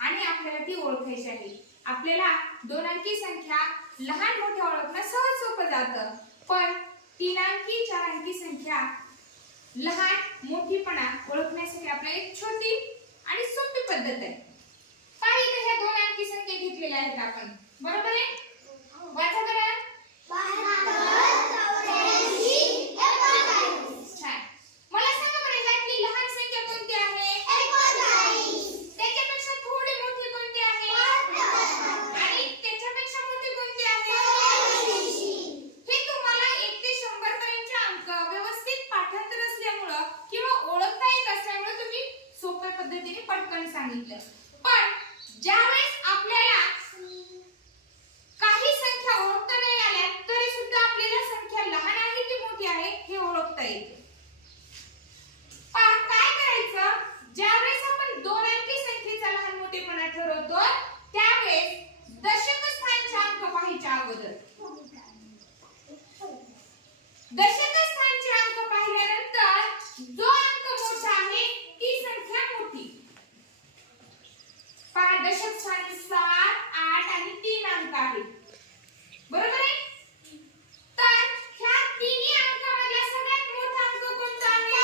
आणि आपल्याला ती ओळखायची आहे. आपल्याला दोन अंकी संख्या लहान मोठ्या ओळखणं सहज सोपं जातं पण तीन अंकी चार अंकी संख्या लहान मोठीपणा ओळखण्यासाठी आपल्याला एक छोटी आणि सोपी पद्धत आहे. दोन अंकी संख्या घेतलेल्या आहेत आपण बरोबर आहे वाचा बरं छान मला सांगा बरं ह्यातली लहान संख्या कोणती आहे त्याच्यापेक्षा थोडी मोठी कोणती आहे आणि त्याच्यापेक्षा मोठी कोणती आहे हे तुम्हाला एक ते शंभर पर्यंतचे अंक व्यवस्थित पाठांतर असल्यामुळं किंवा ओळखता येत असल्यामुळे तुम्ही सोप्या पद्धतीने पटकन सांगितलं पण ज्यावेळेस आपल्याला काही संख्या ओळखता नाही आल्या तरी सुद्धा आपल्याला संख्या लहान आहे की मोठी आहे हे ओळखता येते पहा काय करायचं ज्यावेळेस आपण दोन अंकी संख्येचा लहान मोठेपणा ठरवतो त्यावेळेस दशक स्थानचे अंक पाहायच्या अगोदर दशक स्थानचे अंक पाहिल्यानंतर जो अंक मोठा आहे ती संख्या मोठी पहा दशक स्थानी सात आठ आणि तीन अंक आहेत बरोबर आहे तर ह्या तिन्ही अंकामधला सगळ्यात मोठा अंक कोणता आहे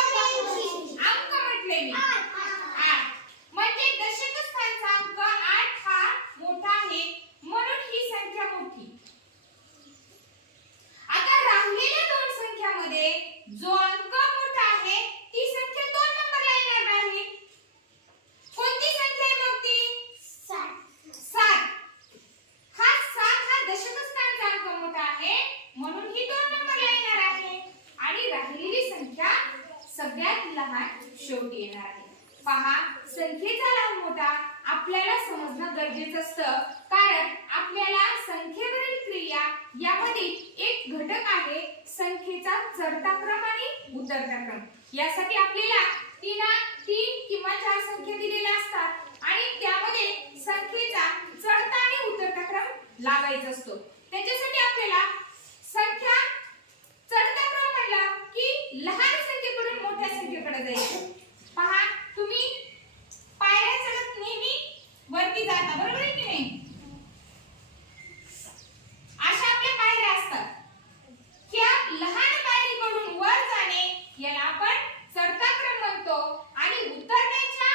अंक म्हटले मी आठ म्हणजे दशक स्थानचा अंक आठ हा मोठा आहे म्हणून ही संख्या मोठी आता राहिलेल्या दोन संख्यामध्ये जो अंक मोठा आहे ती संख्या दोन नंबरला येणार नाही कोणती संख्या आहे मग ती सात हा सात हा दशक स्थानचा अंक मोठा आहे म्हणून ही दोन नंबरला येणार आहे आणि राहिलेली संख्या सगळ्यात लहान शेवटी येणार आहे. पहा संख्येचा लहान मोठा आपल्याला समजणं गरजेचं असतं. कारण आपल्याला संख्येवरील क्रिया यामध्ये एक घटक आहे संख्येचा चढता क्रम आणि उतरता क्रम. यासाठी आपल्याला तीन तीन किंवा चार संख्या दिलेल्या असतात. आणि त्यामध्ये संख्येचा चढता आणि उतरता क्रम लावायचा असतो. त्याच्यासाठी आपल्याला संख्या चढता क्रम म्हणला की लहान संख्येकडून मोठ्या संख्येकडे जायचं. पहा तुम्ही पायऱ्या चढत नेहमी वरती जाता बरोबर आहे की नाही? अशा आपल्या पायऱ्या असतात. ह्या लहान पायरीकडून वर जाणे याला आपण चढता क्रम म्हणतो आणि उतरण्याच्या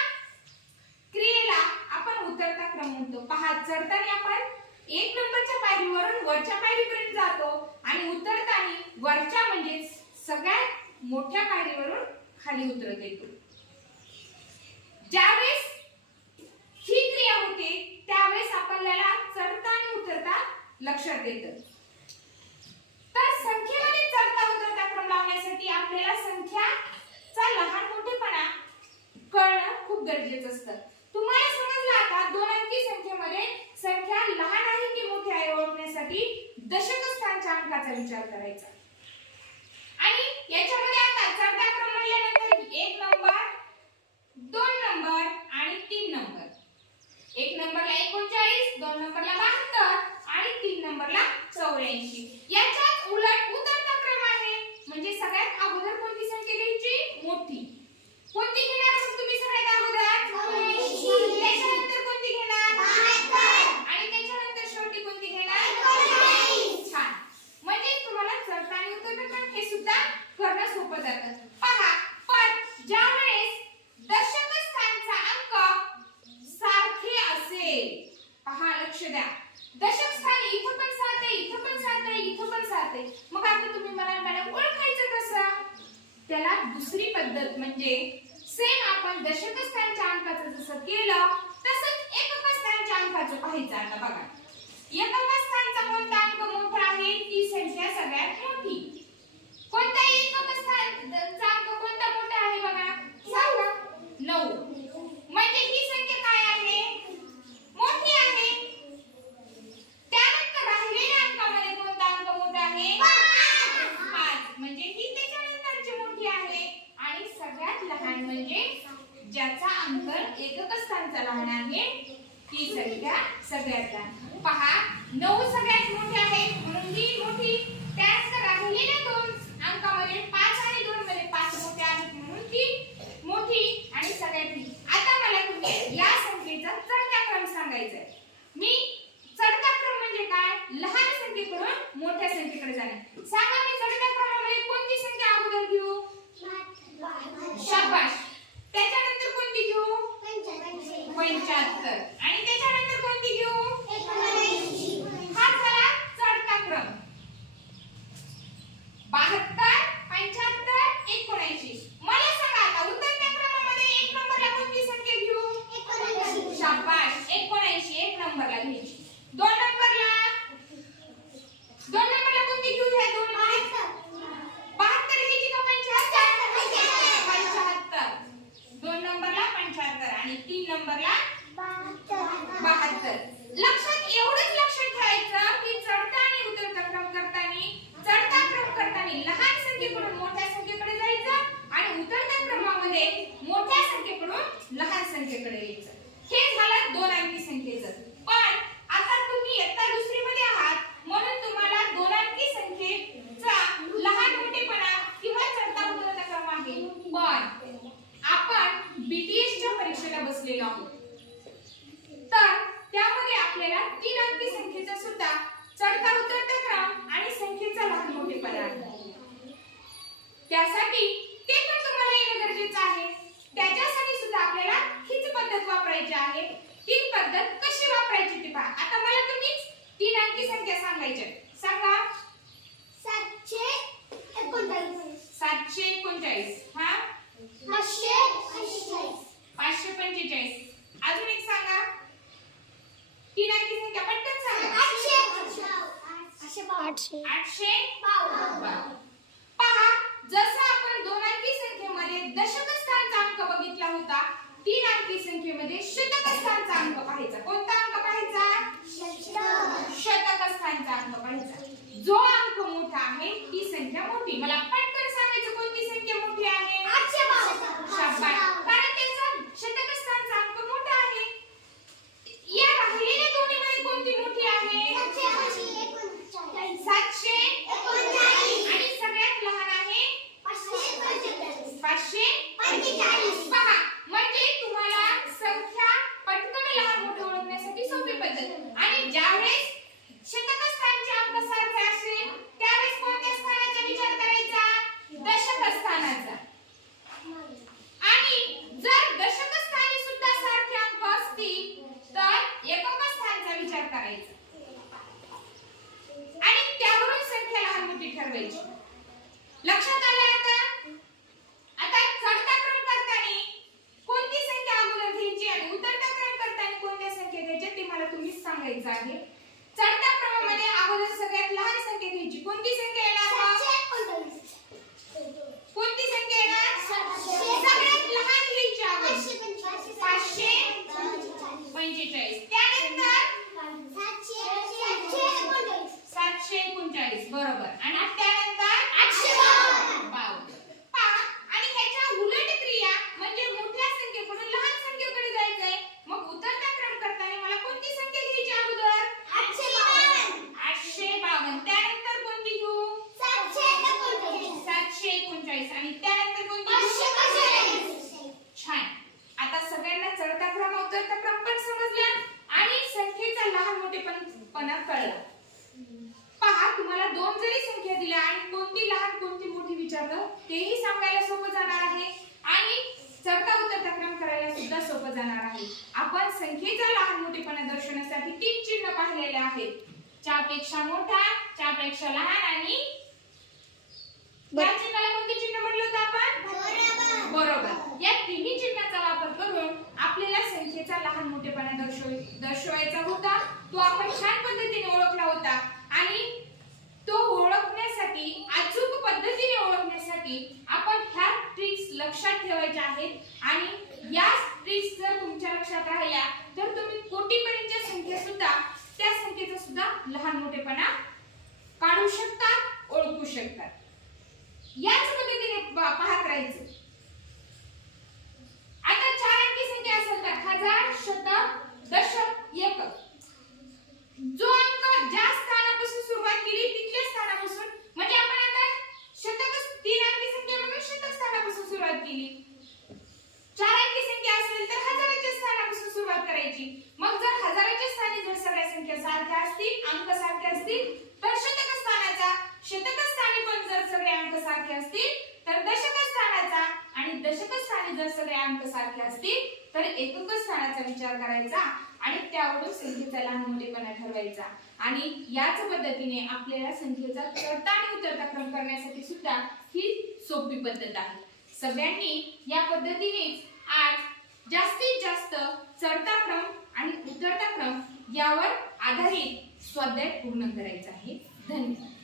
क्रियेला आपण उतरता क्रम म्हणतो. पहा चढताना आपण एक नंबरच्या पायरीवरून वरच्या पायरीपर्यंत जातो आणि उतरताना वरच्या म्हणजे सगळ्यात मोठ्या पायरीवरून खाली उतरत येतो. ज्यावेळेस ही क्रिया होते त्यावेळेस आपल्याला चढता आणि उतरता लक्षात येतं. तर संख्येमध्ये चढता उतरता क्रम लावण्यासाठी आपल्याला संख्याचा लहान मोठेपणा कळणं खूप गरजेचं असतं. तुम्हाला समजलं आता दोन अंकी संख्येमध्ये संख्या लहान आहे की मोठी आहे ओळखण्यासाठी दशक स्थानच्या अंकाचा विचार करायचा आणि याच्यामध्ये आता चढता क्रम म्हणल्यानंतर एक नंबर दोन नंबर आणि तीन नंबर एक नंबरला एकोणचाळीस दोन नंबरला बहात्तर आणि तीन नंबरला चौऱ्याऐंशी. याच्यात उलट उतरता क्रम आहे. म्हणजे सगळ्यात अगोदर कोणती संख्या घ्यायची मोठी. कोणती घेणार मग तुम्ही सगळ्यात अगोदर त्याच्यानंतर कोणती घेणार आणि त्याच्यानंतर शेवटी कोणती घेणार छान म्हणजे तुम्हाला चढता आणि उतरता क्रम हे सुद्धा करणं सोपं जातं पहा पण ज्यावेळेस दशक स्थानचा अंक सारखे असेल पहा लक्ष द्या दशक स्थानी इथं पण सात आहे इथं पण सात आहे इथं पण सात आहे मग आता तुम्ही म्हणाल मॅडम ओळखायचं कसं त्याला दुसरी पद्धत म्हणजे सेम आपण दशक स्थानच्या अंकाचं जसं केलं तसंच एकक स्थानच्या अंकाचं पाहायचं आता बघा. एकक स्थानचा कोणता अंक मोठा आहे? ती संख्या सगळ्यात मोठी. कोणता एकक स्थानचा अंक कोणता मोठा आहे बघा? सांगा. नऊ. म्हणजे ही संख्या काय आहे? मोठी आहे. सगळ्यातला. पहा नऊ सगळ्यात मोठे आहे म्हणून ही मोठी त्याच करा राहिलेल्या दोन. अंकामध्ये पाच आणि दोन मध्ये पाच मोठे आहेत म्हणून ती मोठी आणि सगळ्यात आता मला तुम्ही या संख्येचा चढता क्रम सांगायचा आहे मी चढता क्रम म्हणजे काय? लहान संख्येकडून मोठ्या संख्येकडे जाणे. सांगा मी चढत्या क्रमामध्ये कोणती संख्या अगोदर घेऊ? शाबाश त्याच्यानंतर कोणती घेऊ? पंच्याहत्तर. आणि त्याच्या मध्ये शतकस्थानचा अंक पाहायचा. कोणता अंक पाहायचा? शतक शतकस्थानचा अंक पाहायचा. जो अंक मोठा आहे ती संख्या मोठी. मला पटकन सांगायचं कोणती संख्या मोठी आहे? शतक आहे. चढत्या क्रमामध्ये अगोदर सगळ्यात लहान संख्या घ्यायची. कोणती संख्या वापरणं तेही सांगायला सोपं जाणार आहे. आणि चढता उतरता क्रम करायला सुद्धा सोपं जाणार आहे. आपण संख्येचा लहान मोठेपणा दर्शवण्यासाठी तीन चिन्ह पाहिलेले आहेत. चारपेक्षा मोठा चारपेक्षा लहान आणि चिन्हाला कोणते चिन्ह म्हटलं होतं आपण? बरोबर. या तिन्ही चिन्हाचा वापर करून आपल्याला संख्येचा लहान मोठेपणा दर्शवायचा होता. तो आपण छान पद्धतीने ओळखला होता. आणि असतील? अंक सारखे असतील? तर शतक स्थानाचा शतक स्थानी पण जर सगळे अंक सारखे असतील तर दशक स्थानाचा आणि दशक स्थानी जर सगळे अंक सारखे असतील तर एकक स्थानाचा विचार करायचा आणि त्यावरून संख्येचा लहान मोठेपणा ठरवायचा. आणि याच पद्धतीने आपल्याला संख्येचा चढता आणि उतरता क्रम करण्यासाठी सुद्धा ही सोपी पद्धत आहे. सगळ्यांनी या पद्धतीनेच आज जास्तीत जास्त चढता क्रम आणि उतरता क्रम यावर आधारित स्वाध्याय पूर्ण करायचा आहे. धन्यवाद.